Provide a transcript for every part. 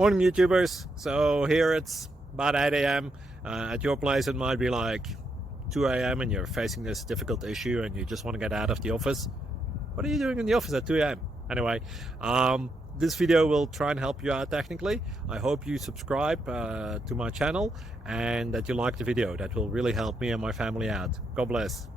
Morning, YouTubers. So here it's about 8 a.m. At your place, it might be like 2 a.m. and you're facing this difficult issue and you just want to get out of the office. What are you doing in the office at 2 a.m.? Anyway, this video will try and help you out technically. I hope you subscribe to my channel and that you like the video. That will really help me and my family out. God bless.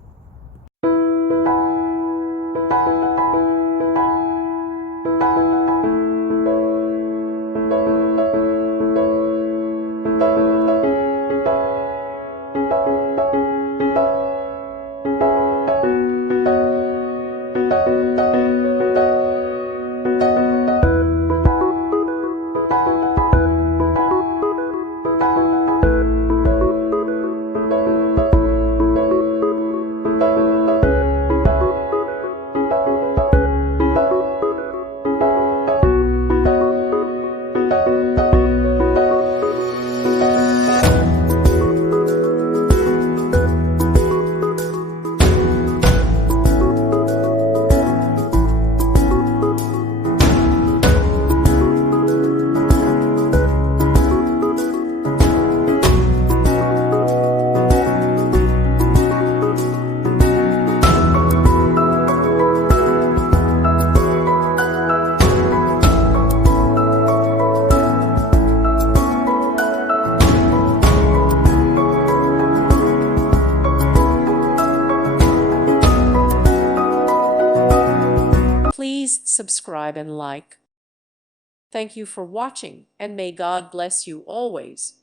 Please subscribe and like. Thank you for watching, and may God bless you always.